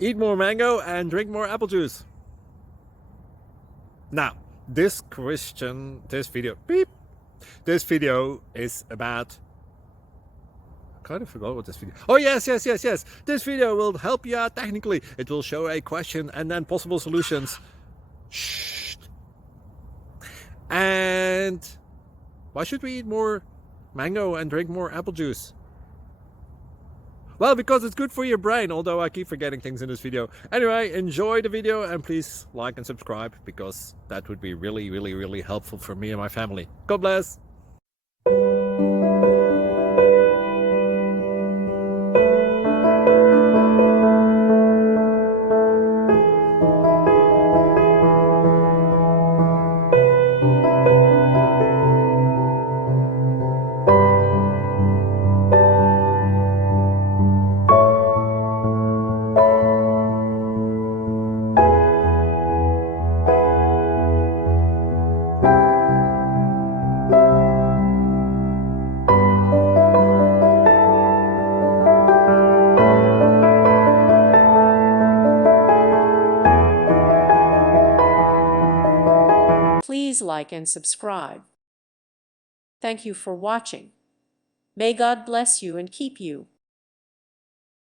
Eat more mango and drink more apple juice. Now, this video is about, I kind of forgot what this video. Oh, yes. This video will help you out technically. It will show a question and then possible solutions. Shh. And why should we eat more mango and drink more apple juice? Well, because it's good for your brain, although I keep forgetting things in this video. Anyway, enjoy the video and please like and subscribe, because that would be really helpful for me and my family. God bless! Please like and subscribe. Thank you for watching. May God bless you and keep you.